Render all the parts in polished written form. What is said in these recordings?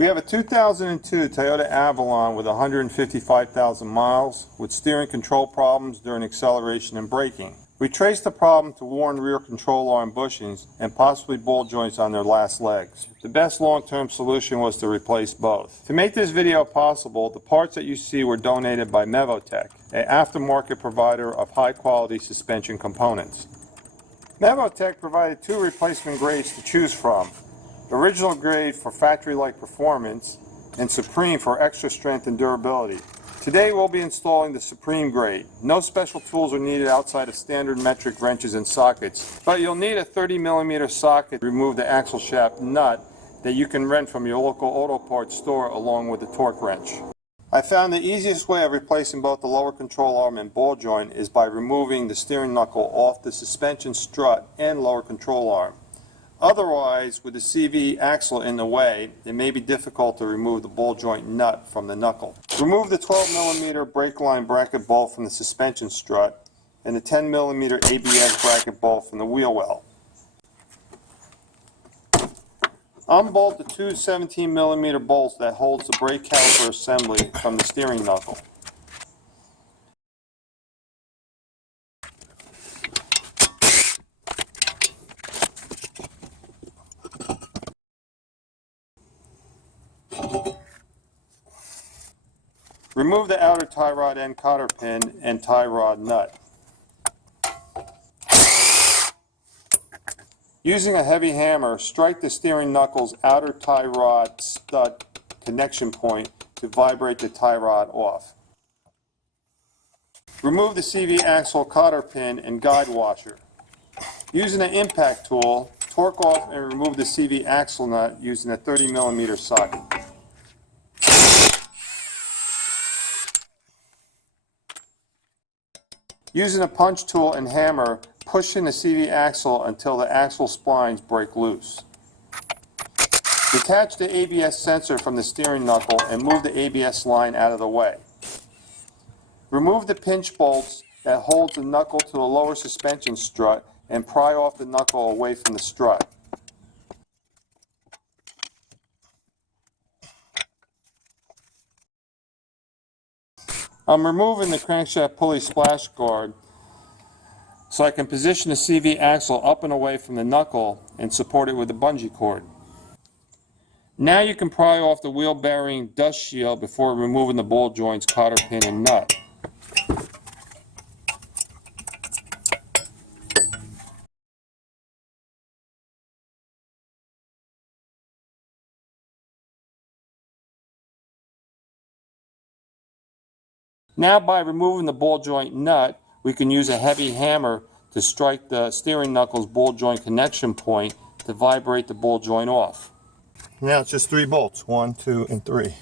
We have a 2002 Toyota Avalon with 155,000 miles with steering control problems during acceleration and braking. We traced the problem to worn rear control arm bushings and possibly ball joints on their last legs. The best long-term solution was to replace both. To make this video possible, the parts that you see were donated by Mevotech, an aftermarket provider of high-quality suspension components. Mevotech provided two replacement grades to choose from. Original grade for factory-like performance and Supreme for extra strength and durability. Today we'll be installing the Supreme grade. No special tools are needed outside of standard metric wrenches and sockets, but you'll need a 30mm socket to remove the axle shaft nut that you can rent from your local auto parts store along with the torque wrench. I found the easiest way of replacing both the lower control arm and ball joint is by removing the steering knuckle off the suspension strut and lower control arm. Otherwise, with the CV axle in the way, it may be difficult to remove the ball joint nut from the knuckle. Remove the 12mm brake line bracket bolt from the suspension strut and the 10mm ABS bracket bolt from the wheel well. Unbolt the two 17mm bolts that holds the brake caliper assembly from the steering knuckle. Remove the outer tie rod end cotter pin and tie rod nut. Using a heavy hammer, strike the steering knuckle's outer tie rod stud connection point to vibrate the tie rod off. Remove the CV axle cotter pin and guide washer. Using an impact tool, torque off and remove the CV axle nut using a 30mm socket. Using a punch tool and hammer, push in the CV axle until the axle splines break loose. Detach the ABS sensor from the steering knuckle and move the ABS line out of the way. Remove the pinch bolts that hold the knuckle to the lower suspension strut and pry off the knuckle away from the strut. I'm removing the crankshaft pulley splash guard so I can position the CV axle up and away from the knuckle and support it with a bungee cord. Now you can pry off the wheel bearing dust shield before removing the ball joints, cotter pin, and nut. Now by removing the ball joint nut, we can use a heavy hammer to strike the steering knuckle's ball joint connection point to vibrate the ball joint off. Now it's just 3 bolts, 1, 2, and 3.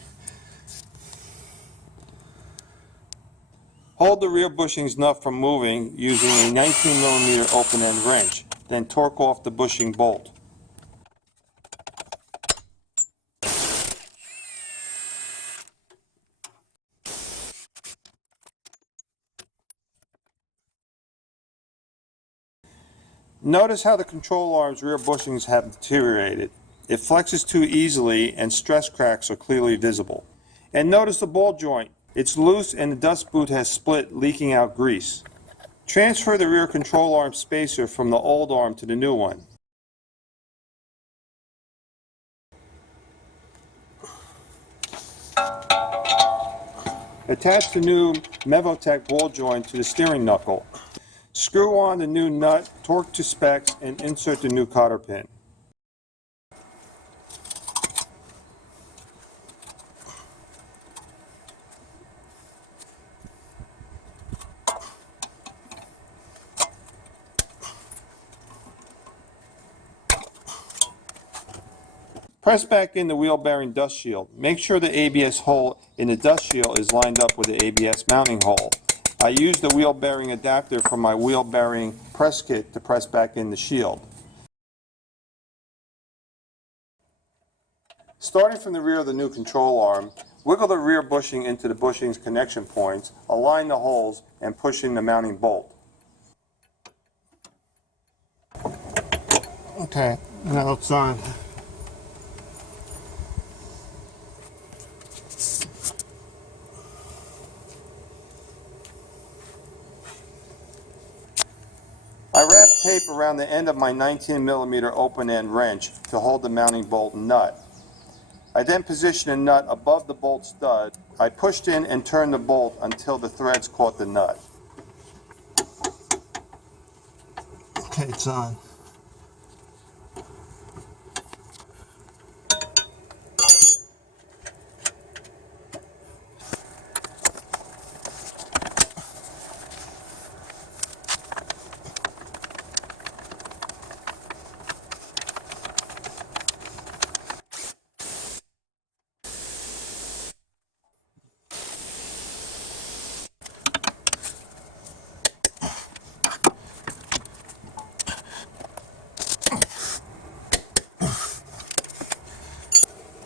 Hold the rear bushings nut from moving using a 19mm open-end wrench, then torque off the bushing bolt. Notice how the control arm's rear bushings have deteriorated. It flexes too easily and stress cracks are clearly visible. And notice the ball joint. It's loose and the dust boot has split, leaking out grease. Transfer the rear control arm spacer from the old arm to the new one. Attach the new Mevotech ball joint to the steering knuckle. Screw on the new nut, torque to specs, and insert the new cotter pin. Press back in the wheel bearing dust shield. Make sure the ABS hole in the dust shield is lined up with the ABS mounting hole. I used the wheel bearing adapter from my wheel bearing press kit to press back in the shield. Starting from the rear of the new control arm, wiggle the rear bushing into the bushings connection points, align the holes, and push in the mounting bolt. Okay, now it's on. tape around the end of my 19mm open-end wrench to hold the mounting bolt and nut. I then positioned a nut above the bolt stud. I pushed in and turned the bolt until the threads caught the nut. Okay, it's on.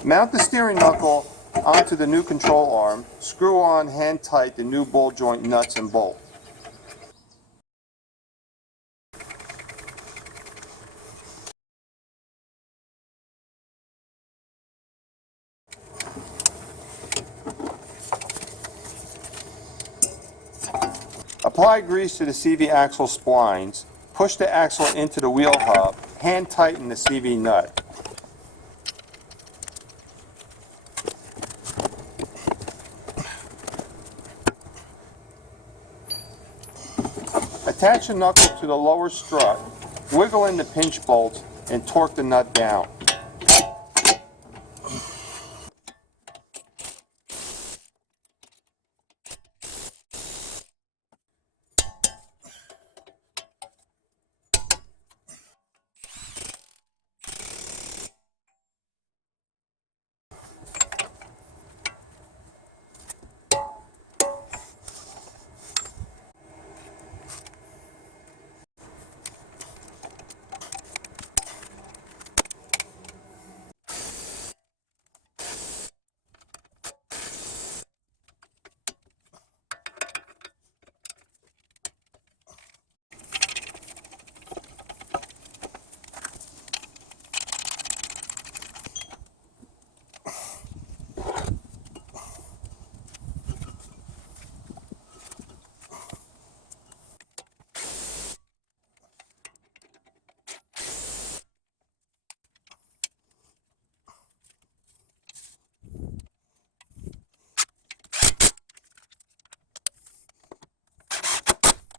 Mount the steering knuckle onto the new control arm. Screw on hand tight the new ball joint nuts and bolt. Apply grease to the CV axle splines. Push the axle into the wheel hub. Hand tighten the CV nut. Attach the knuckle to the lower strut, wiggle in the pinch bolts, and torque the nut down.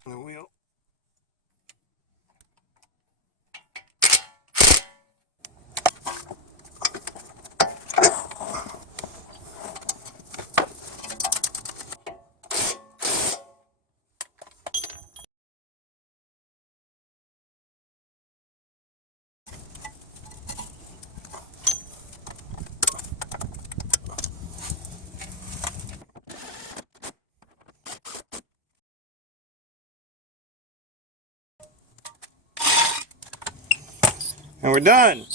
The wheel. And we're done.